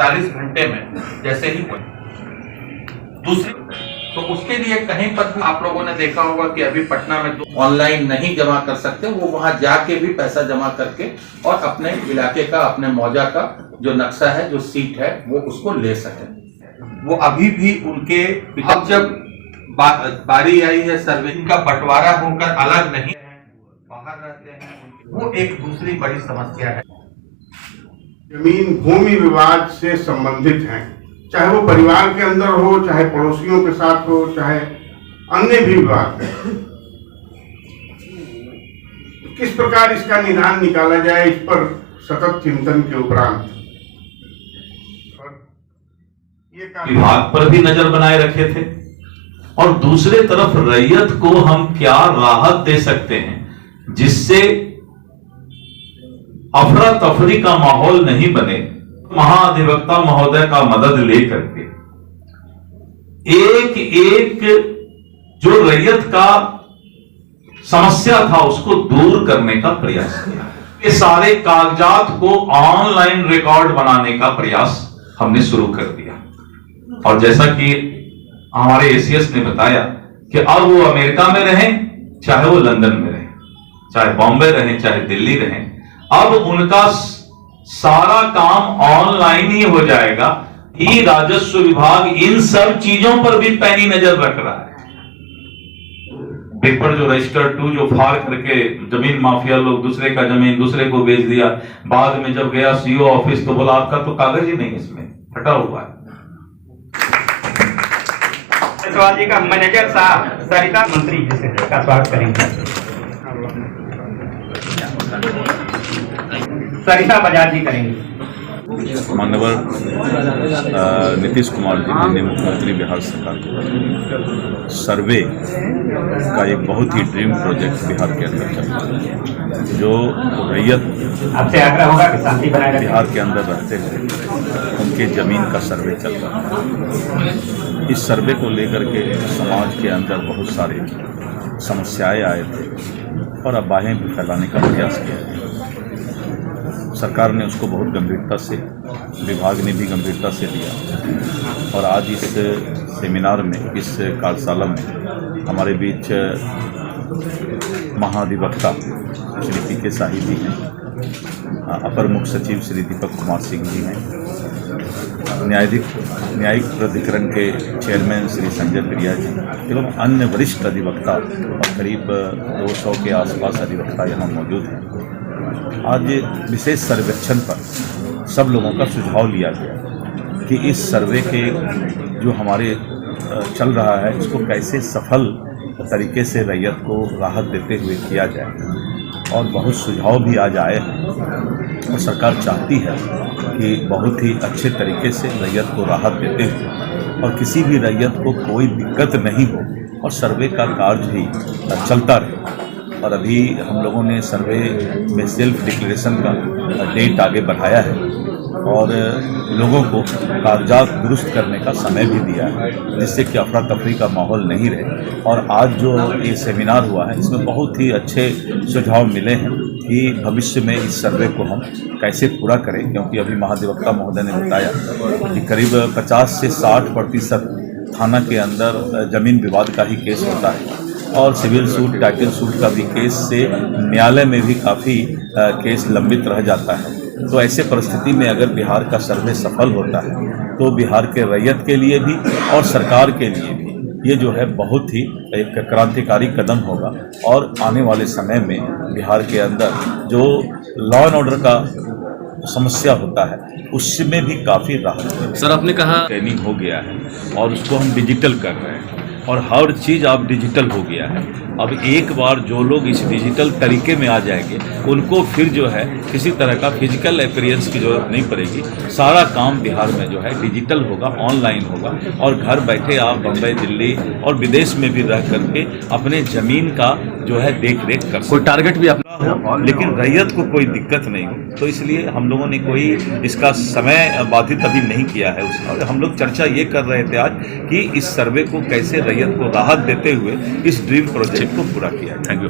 48 घंटे में जैसे ही दूसरी, तो उसके लिए कहीं पर भी आप लोगों ने देखा होगा कि अभी पटना में ऑनलाइन नहीं जमा कर सकते, वो वहां जाके भी पैसा जमा करके और अपने इलाके का, अपने मौजा का जो नक्शा है, जो सीट है, वो उसको ले सके। वो अभी भी उनके, अब जब बारी आई है सर्वे का बंटवारा होकर अलग नहीं है, बाहर रहते हैं, वो एक दूसरी बड़ी समस्या है। जमीन भूमि विवाद से संबंधित हैं, चाहे वो परिवार के अंदर हो, चाहे पड़ोसियों के साथ हो, चाहे अन्य भी विवाद। किस प्रकार इसका निदान निकाला जाए, इस पर सतत चिंतन के उपरांत विभाग पर भी नजर बनाए रखे थे और दूसरे तरफ रैयत को हम क्या राहत दे सकते हैं जिससे अफरा तफरी का माहौल नहीं बने। महाधिवक्ता महोदय का मदद लेकर के एक एक जो रैयत का समस्या था उसको दूर करने का प्रयास किया। ये सारे कागजात को ऑनलाइन रिकॉर्ड बनाने का प्रयास हमने शुरू कर दिया और जैसा कि हमारे एसीएस ने बताया कि अब वो अमेरिका में रहें, चाहे वो लंदन में रहें, चाहे बॉम्बे रहें, चाहे दिल्ली रहें, अब उनका सारा काम ऑनलाइन ही हो जाएगा। ई राजस्व विभाग इन सब चीजों पर भी पैनी नजर रख रहा है। पेपर जो रजिस्टर 2 जो फाड़ करके जमीन माफिया लोग दूसरे का जमीन दूसरे को बेच दिया, बाद में जब गया सीओ ऑफिस तो बोला आपका तो कागज ही नहीं, इसमें हटा हुआ है। जी का मैनेजर साहब सरिता मंत्री जी से का स्वागत करेंगे। सरिता बजाज जी करेंगे। माननीय नीतीश कुमार जी, माननीय मुख्यमंत्री बिहार सरकार के सर्वे का एक बहुत ही ड्रीम प्रोजेक्ट बिहार के अंदर चल रहा है। जो रैयत आपसे आग्रह होगा कि शांति बनाए रखें। बिहार के अंदर रहते हुए उनके जमीन का सर्वे चल रहा है। इस सर्वे को लेकर के समाज के अंदर बहुत सारे समस्याएं आए थे और अफवाहें भी फैलाने का प्रयास किया। सरकार ने उसको बहुत गंभीरता से, विभाग ने भी गंभीरता से लिया और आज इस सेमिनार में, इस कार्यशाला में हमारे बीच महाधिवक्ता श्री पी.के. शाही जी हैं, अपर मुख्य सचिव श्री दीपक कुमार सिंह जी हैं, न्यायिक प्राधिकरण के चेयरमैन श्री संजय प्रिया जी एवं अन्य वरिष्ठ अधिवक्ता और करीब 200 के आसपास अधिवक्ता यहाँ मौजूद हैं। आज विशेष सर्वेक्षण पर सब लोगों का सुझाव लिया गया कि इस सर्वे के जो हमारे चल रहा है इसको कैसे सफल तरीके से रैयत को राहत देते हुए किया जाए और बहुत सुझाव भी आज आए हैं और सरकार चाहती है कि बहुत ही अच्छे तरीके से रैयत को राहत देते हुए और किसी भी रैयत को कोई दिक्कत नहीं हो और सर्वे का कार्य भी चलता रहे। और अभी हम लोगों ने सर्वे में सेल्फ डिक्लेरेशन का डेट आगे बढ़ाया है और लोगों को कागजात दुरुस्त करने का समय भी दिया है जिससे कि अफरा तफरी का माहौल नहीं रहे। और आज जो ये सेमिनार हुआ है इसमें बहुत ही अच्छे सुझाव मिले हैं कि भविष्य में इस सर्वे को हम कैसे पूरा करें, क्योंकि अभी महाधिवक्ता महोदय ने बताया कि करीब 50 से 60% थाना के अंदर जमीन विवाद का ही केस होता है और सिविल सूट, टाइटल सूट का भी केस से न्यायालय में भी काफ़ी केस लंबित रह जाता है। तो ऐसे परिस्थिति में अगर बिहार का सर्वे सफल होता है तो बिहार के रैयत के लिए भी और सरकार के लिए भी ये जो है बहुत ही एक क्रांतिकारी कदम होगा और आने वाले समय में बिहार के अंदर जो लॉ एंड ऑर्डर का समस्या होता है उसमें भी काफ़ी राहत है। सर आपने कहा ट्रेनिंग हो गया है और उसको हम डिजिटल कर रहे हैं और हर चीज़ अब डिजिटल हो गया है। अब एक बार जो लोग इस डिजिटल तरीके में आ जाएंगे उनको फिर जो है किसी तरह का फिजिकल अपीयरेंस की जरूरत नहीं पड़ेगी। सारा काम बिहार में जो है डिजिटल होगा, ऑनलाइन होगा और घर बैठे आप बम्बई, दिल्ली और विदेश में भी रह करके अपने ज़मीन का जो है देख रेख कर सकते। कोई टारगेट भी अपना हो लेकिन रैयत को कोई दिक्कत नहीं हो, तो इसलिए हम लोगों ने कोई इसका समय बाधित अभी नहीं किया है। और हम लोग चर्चा ये कर रहे थे आज कि इस सर्वे को कैसे रैयत को राहत देते हुए इस ड्रीम प्रोजेक्ट को पूरा किया। Thank you.